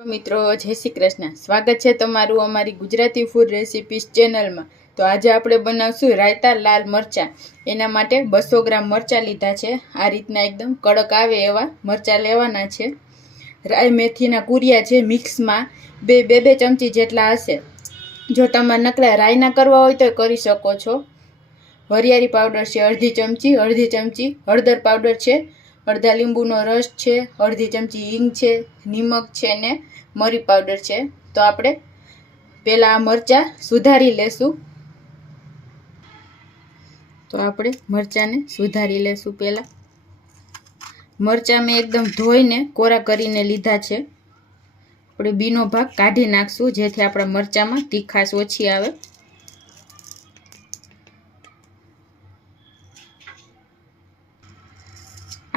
મિત્રો જય શ્રી કૃષ્ણ, સ્વાગત છે તમારું અમારી ગુજરાતી ફૂડ રેસિપીસ ચેનલમાં। તો આજે આપણે બનાવશું રાયતા લાલ મરચાં। એના માટે 200 ગ્રામ મરચાં લીધા છે। આ રીતના એકદમ કડક આવે એવા મરચાં લેવાના છે। રાઈ મેથીના કુરિયા છે મિક્સમાં બે ચમચી જેટલા હશે। જો તમારે નકરા રાઈના કરવા હોય તો કરી શકો છો। વરિયાળી પાવડર છે અડધી ચમચી હળદર પાવડર છે, અડધા લીંબુનો રસ છે, અડધી ચમચી હિંગ છે, નિમક છે ને મરી પાવડર છે। તો આપણે પહેલા આ મરચાં સુધારી લેશું। તો આપણે મરચાંને સુધારી લેશું। પહેલા મરચાં મેં એકદમ ધોઈને કોરા કરીને લીધા છે। આપણે બીનો ભાગ કાઢી નાખશું જેથી આપણા મરચાંમાં તીખાશ ઓછી આવે।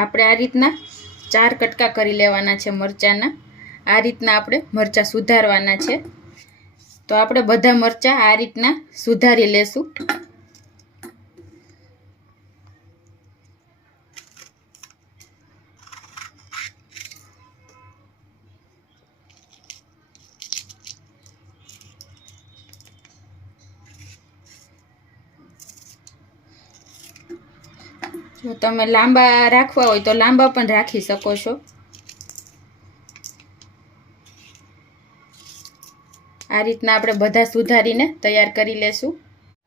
આપણે આ રીતના 4 કટકા કરી લેવાના છે મરચાંના। આ રીતના આપણે મરચાં સુધારવાના છે। તો આપણે બધા મરચાં આ રીતના સુધારી લેશું। જો તમે લાંબા રાખવા હોય તો લાંબા પણ રાખી શકો છો। આ રીતના આપણે બધા સુધારીને તૈયાર કરી લેશું।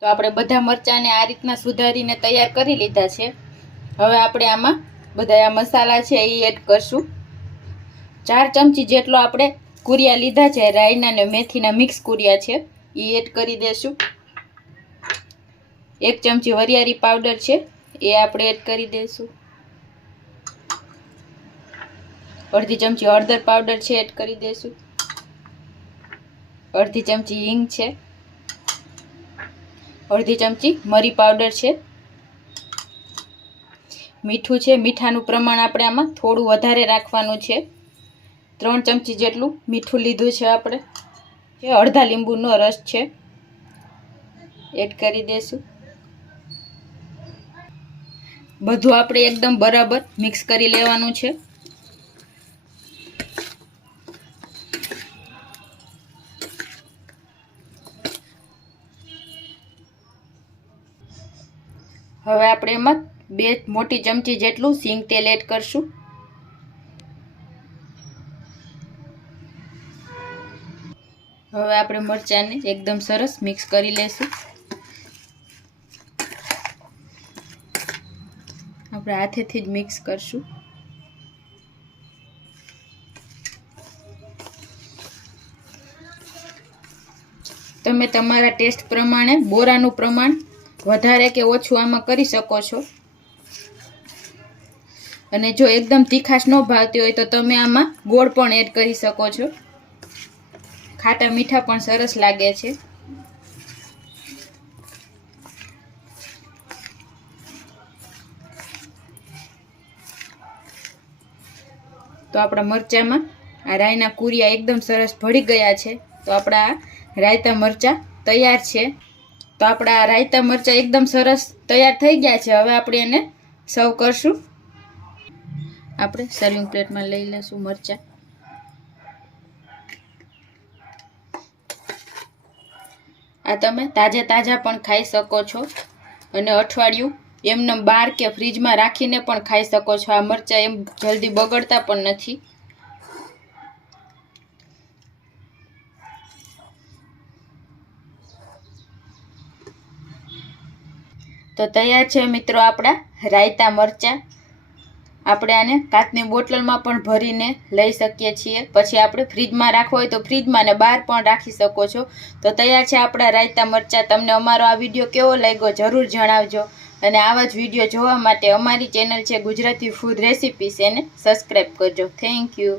તો આપણે બધા મરચાંને આ રીતના સુધારીને તૈયાર કરી લીધા છે। હવે આપણે આમાં બધા આ મસાલા છે એ એડ કરશું। 4 ચમચી જેટલો આપણે કુરિયા લીધા છે, રાઈના ને મેથીના મિક્સ કુરિયા છે, એ એડ કરી દેશું। 1 ચમચી વરિયાળી પાવડર છે એ આપણે એડ કરી દઈશું। અડધી ચમચી હળદર પાવડર છે એડ કરી દઈશું। અડધી ચમચી હિંગ છે, અડધી ચમચી મરી પાવડર છે, મીઠું છે, મીઠાનું પ્રમાણ આપણે આમાં થોડું વધારે રાખવાનું છે। 3 ચમચી જેટલું મીઠું લીધું છે આપણે। અડધા લીંબુનો રસ છે એડ કરી દઈશું। બધું આપણે એકદમ બરાબર મિક્સ કરી લેવાનું છે। હવે આપણે એમાં 2 મોટી ચમચી જેટલું સિંગ તેલ એડ કરશું। હવે આપણે મરચાંને એકદમ સરસ મિક્સ કરી લેશું। આપણે હાથેથી જ મિક્સ કરશું। તમે તમારા ટેસ્ટ પ્રમાણે બોરાનું પ્રમાણ વધારે કે ઓછું આમાં કરી શકો છો। અને જો એકદમ તીખાશ ન ભાવતી હોય તો તમે આમાં ગોળ પણ એડ કરી શકો છો। ખાટા મીઠા પણ સરસ લાગે છે। તો આપણા મરચાંમાં આ રાઈના કુરિયા એકદમ સરસ ભળી ગયા છે। તો આપણા રાયતા મરચાં તૈયાર છે। તો આપણા રાયતા મરચાં એકદમ સરસ તૈયાર થઈ ગયા છે। હવે આપણે એને સર્વ કરશું। આપણે સર્વિંગ પ્લેટમાં લઈ લઈશું મરચાં। આ તમે તાજા પણ ખાઈ શકો છો અને અઠવાડિયું એમને બહાર કે ફ્રીજમાં રાખીને પણ ખાઈ શકો છો। આ મરચાં એમ જલ્દી બગડતા પણ નથી। તો તૈયાર છે મિત્રો આપણા રાયતા મરચાં। આપણે આને કાચની બોટલમાં પણ ભરીને લઈ શકીએ છીએ। પછી આપણે ફ્રીજમાં રાખવો હોય તો ફ્રીજમાં ને બહાર પણ રાખી શકો છો। તો તૈયાર છે આપણા રાયતા મરચાં। તમને અમારો આ વિડીયો કેવો લાગ્યો જરૂર જણાવજો। અને આવા જ વિડીયો જોવા માટે અમારી ચેનલ છે ગુજરાતી ફૂડ રેસિપીસ, એને સબસ્ક્રાઈબ કરજો। Thank you.